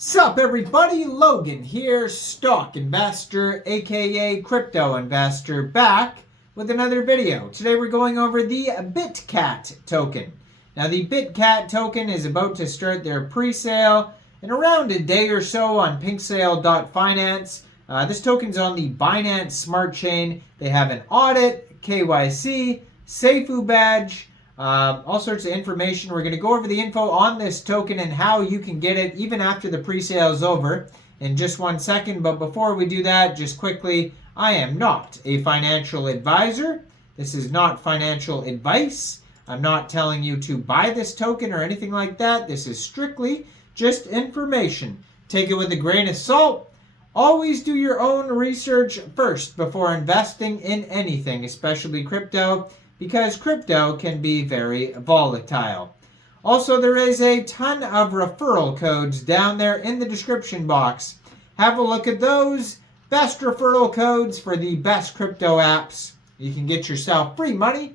Sup everybody, Logan here, stock investor aka crypto investor, back with another video. Today we're going over the BitCat token. Now the BitCat token is about to start their pre-sale in around a day or so on PINKSALE.finance. This token's on the Binance Smart Chain. They have an audit, KYC, Seifu badge, all sorts of information. We're going to go over the info on this token and how you can get it even after the pre-sale is over in just 1 second. But before we do that, just quickly, I am not a financial advisor. This is not financial advice. I'm not telling you to buy this token or anything like that. This is strictly just information. Take it with a grain of salt. Always do your own research first before investing in anything, especially crypto, because crypto can be very volatile. Also, there is a ton of referral codes down there in the description box. Have a look at those. Best referral codes for the best crypto apps. You can get yourself free money,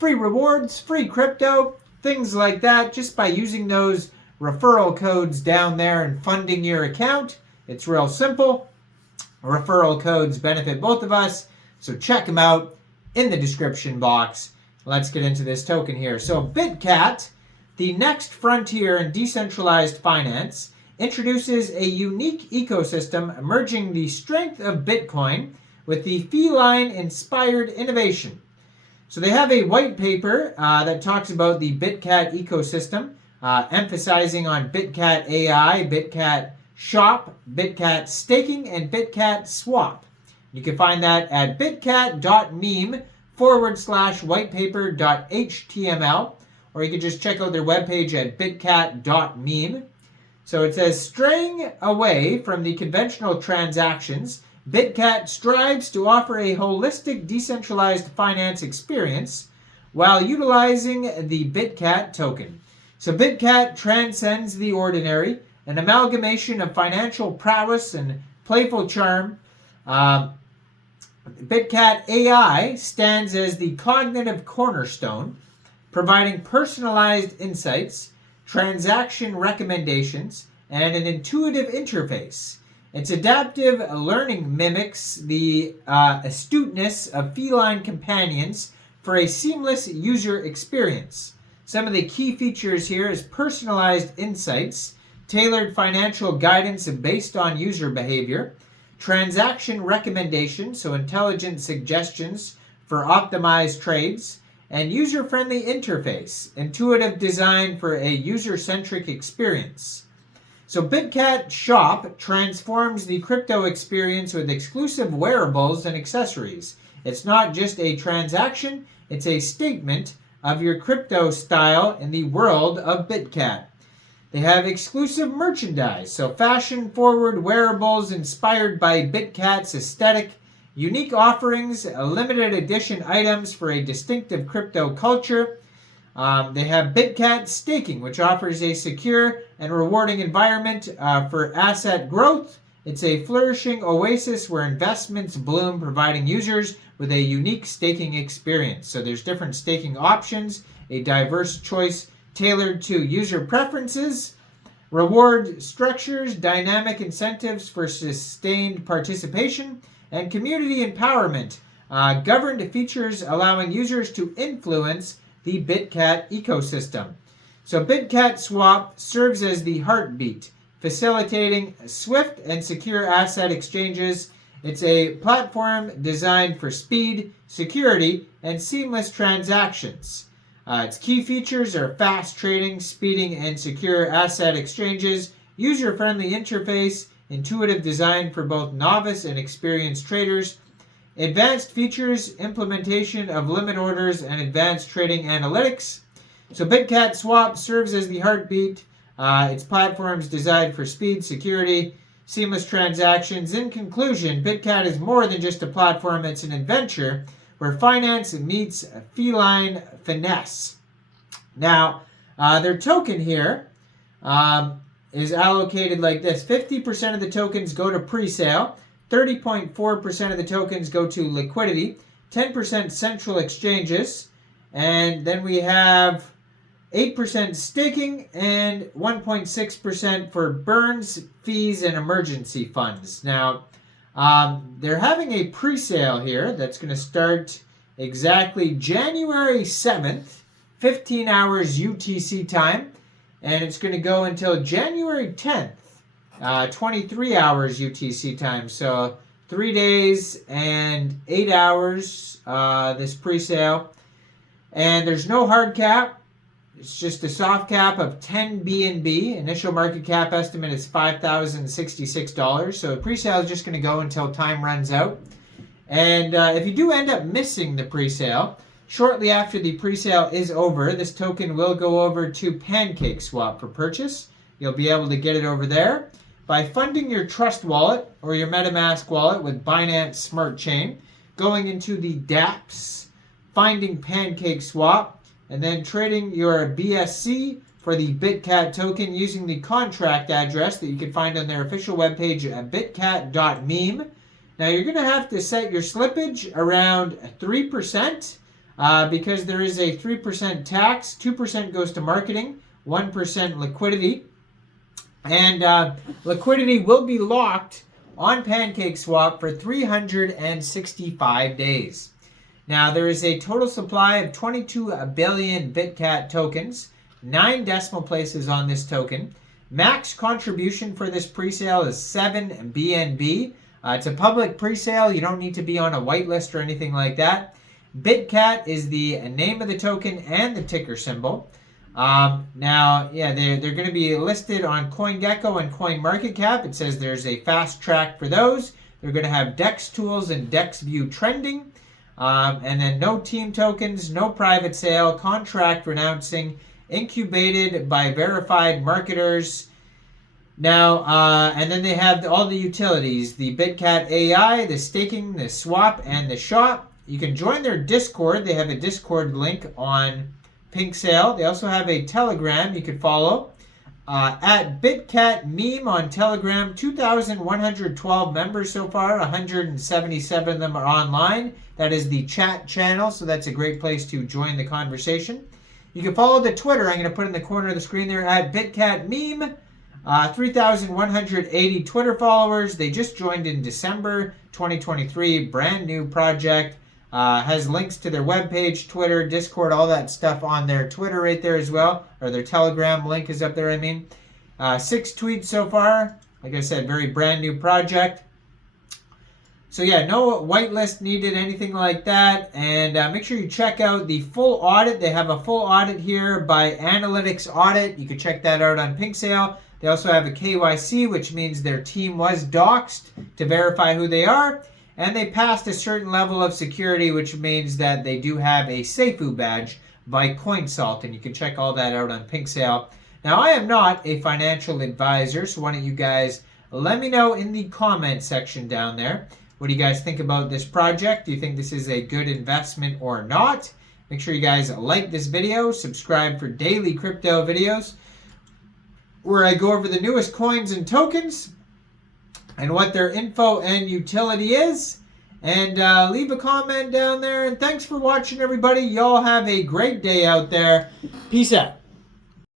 free rewards, free crypto, things like that, just by using those referral codes down there and funding your account. It's real simple. Referral codes benefit both of us, so check them out in the description box. Let's get into this token here. So BitCat, the next frontier in decentralized finance, introduces a unique ecosystem merging the strength of Bitcoin with the feline-inspired innovation. So they have a white paper that talks about the BitCat ecosystem, emphasizing on BitCat AI, BitCat Shop, BitCat Staking, and BitCat Swap. You can find that at bitcat.meme/whitepaper.html, or you can just check out their webpage at bitcat.meme. So it says, straying away from the conventional transactions, BitCat strives to offer a holistic decentralized finance experience while utilizing the BitCat token. So BitCat transcends the ordinary, an amalgamation of financial prowess and playful charm. BitCat AI stands as the cognitive cornerstone, providing personalized insights, transaction recommendations, and an intuitive interface. Its adaptive learning mimics the astuteness of feline companions for a seamless user experience. Some of the key features here is personalized insights, tailored financial guidance based on user behavior, transaction recommendations, so intelligent suggestions for optimized trades, and user-friendly interface, intuitive design for a user-centric experience. So BitCat Shop transforms the crypto experience with exclusive wearables and accessories. It's not just a transaction, it's a statement of your crypto style in the world of BitCat. They have exclusive merchandise, so fashion-forward wearables inspired by BitCat's aesthetic, unique offerings, limited edition items for a distinctive crypto culture. They have BitCat Staking, which offers a secure and rewarding environment for asset growth. It's a flourishing oasis where investments bloom, providing users with a unique staking experience. So there's different staking options, a diverse choice tailored to user preferences, reward structures, dynamic incentives for sustained participation, and community empowerment, governed features allowing users to influence the BitCat ecosystem. So BitCat Swap serves as the heartbeat, facilitating swift and secure asset exchanges. It's a platform designed for speed, security, and seamless transactions. Its key features are fast trading, speeding, and secure asset exchanges, user-friendly interface, intuitive design for both novice and experienced traders, advanced features, implementation of limit orders, and advanced trading analytics. So BitCat Swap serves as the heartbeat. Its platform is designed for speed, security, seamless transactions. In conclusion, BitCat is more than just a platform, it's an adventure where finance meets feline finesse. Now, their token here is allocated like this. 50% of the tokens go to pre-sale, 30.4% of the tokens go to liquidity, 10% central exchanges, and then we have 8% staking, and 1.6% for burns, fees, and emergency funds. Now, they're having a pre-sale here that's going to start exactly January 7th, 15 hours UTC time, and it's going to go until January 10th, 23 hours UTC time. So 3 days and 8 hours, this pre-sale. And there's no hard cap. It's just a soft cap of 10 BNB. Initial market cap estimate is $5,066. So the pre-sale is just going to go until time runs out. And if you do end up missing the pre-sale, shortly after the pre-sale is over, this token will go over to PancakeSwap for purchase. You'll be able to get it over there by funding your Trust wallet or your MetaMask wallet with Binance Smart Chain, going into the dApps, finding PancakeSwap, and then trading your BSC for the BitCat token using the contract address that you can find on their official webpage at bitcat.meme. Now you're going to have to set your slippage around 3% because there is a 3% tax, 2% goes to marketing, 1% liquidity. And liquidity will be locked on PancakeSwap for 365 days. Now, there is a total supply of 22 billion BitCat tokens, 9 decimal places on this token. Max contribution for this presale is 7 BNB. It's a public presale. You don't need to be on a whitelist or anything like that. BitCat is the name of the token and the ticker symbol. Now, yeah, they're going to be listed on CoinGecko and CoinMarketCap. It says there's a fast track for those. They're going to have DEX tools and DEX view trending. And then no team tokens, no private sale, contract renouncing, incubated by verified marketers. Now, and then they have all the utilities, the BitCat AI, the staking, the swap, and the shop. You can join their Discord. They have a Discord link on PINKSALE. They also have a Telegram you could follow. At BitCat Meme on Telegram, 2,112 members so far, 177 of them are online. That is the chat channel, so that's a great place to join the conversation. You can follow the Twitter. I'm going to put in the corner of the screen there at BitCat Meme. 3,180 Twitter followers. They just joined in December 2023. Brand new project. Has links to their webpage, Twitter, Discord, all that stuff on their Twitter right there as well. Or their Telegram link is up there, 6 tweets so far. Like I said, very brand new project. So yeah, no whitelist needed, anything like that. And make sure you check out the full audit. They have a full audit here by Analytics Audit. You can check that out on PINKSALE. They also have a KYC, which means their team was doxxed to verify who they are. And they passed a certain level of security, which means that they do have a Seifu badge by CoinSalt. And you can check all that out on PINKSALE. Now, I am not a financial advisor, so why don't you guys let me know in the comment section down there. What do you guys think about this project? Do you think this is a good investment or not? Make sure you guys like this video, subscribe for daily crypto videos where I go over the newest coins and tokens and what their info and utility is. And leave a comment down there. And thanks for watching, everybody. Y'all have a great day out there. Peace out.